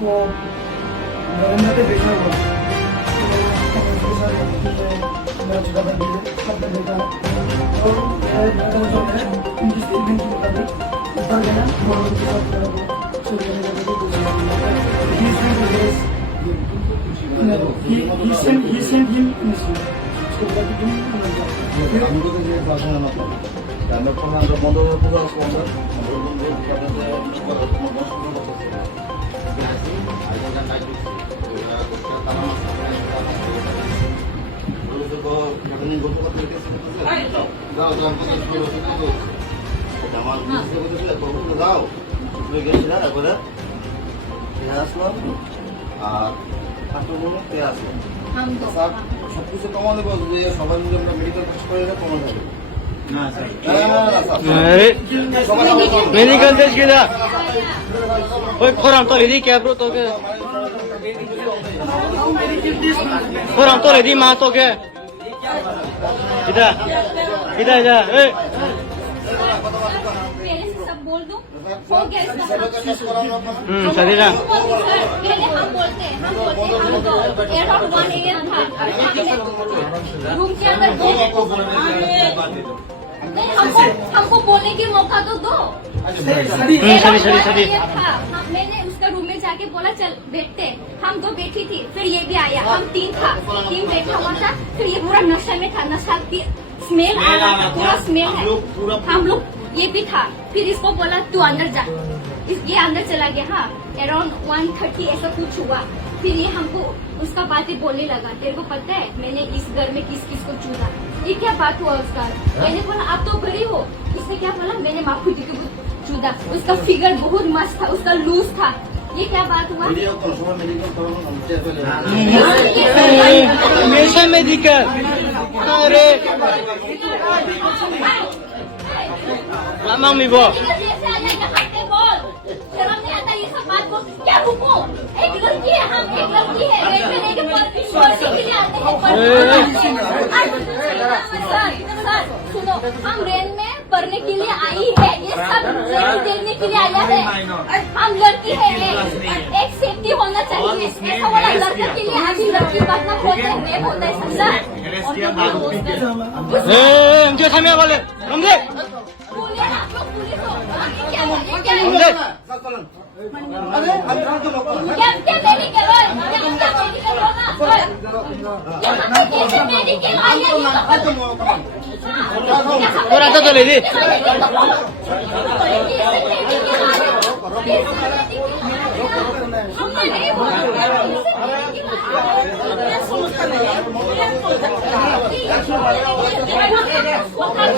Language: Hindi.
वो बरामदा पे बैठा हुआ मेरा छोटा भाई सब बैठा है और मैं जो है उनकी स्टेटमेंट के मुताबिक ऊपर गया और उनके साथ चल करने लगे तो he sent him message उसको बोला कि तुम हमको तो ये बात है ना আমরা প্রধান বন্ধ পুরো বন্ধ সবকিছু কমানো বলবো যে সবাই মিলে আমরা মেডিকেল টেস্ট করে কমানো যাবে मेडिकल टेस्ट किया ओए खोराम तो लेदी क्या ब्रो तो के खोराम तो लेदी मां तो के इधर इधर जा ए पहले से सब बोल दूं हो गया इसका सही ना पहले हम बोलते हम तो अराउंड 1 AM था रूम के अंदर हमको बोलने की मौका तो दो। सही मैंने उसका रूम में जाके बोला चल बैठते, हम दो बैठी थी, फिर ये भी आया, हम तीन बैठा हुआ था, फिर ये पूरा नशा में था, नशा की स्मेल आ रहा था, पूरा स्मेल है, हम लोग ये भी था, फिर इसको बोला तू अंदर जा, ये अंदर चला गया। हाँ अराउंड 1:30 ऐसा कुछ हुआ, फिर ये हमको उसका बातें बोलने लगा, तेरे को पता है मैंने इस घर में किस किस को चुना, ये क्या बात हुआ उसका। मैंने बोला आप तो गरीब हो, इसने क्या बोला मैंने माखुदी को चुना, उसका फिगर बहुत मस्त था, उसका लूज था, ये क्या बात हुआ। हमेशा मेडिकल अरे मामा मी बो क्या रुको, एक लड़की है, हम एक लड़की है, लेके के लिए आते हैं। सर सुनो, हम रेन में पढ़ने के लिए आई है, ये सब देखने के लिए आया है, हम लड़की है, एक सेफ्टी होना चाहिए, ऐसा वाला लड़के के लिए अभी लड़की बात ना होते हैं, रेप होता है सर। जो समय वाले हम दे पुलिस आप लोग पुलिस हो, क्या हम दे क्या मेरी केवल क्या मेडिकल होना कैसे मेडिकल आया और आता तो लेदी नहीं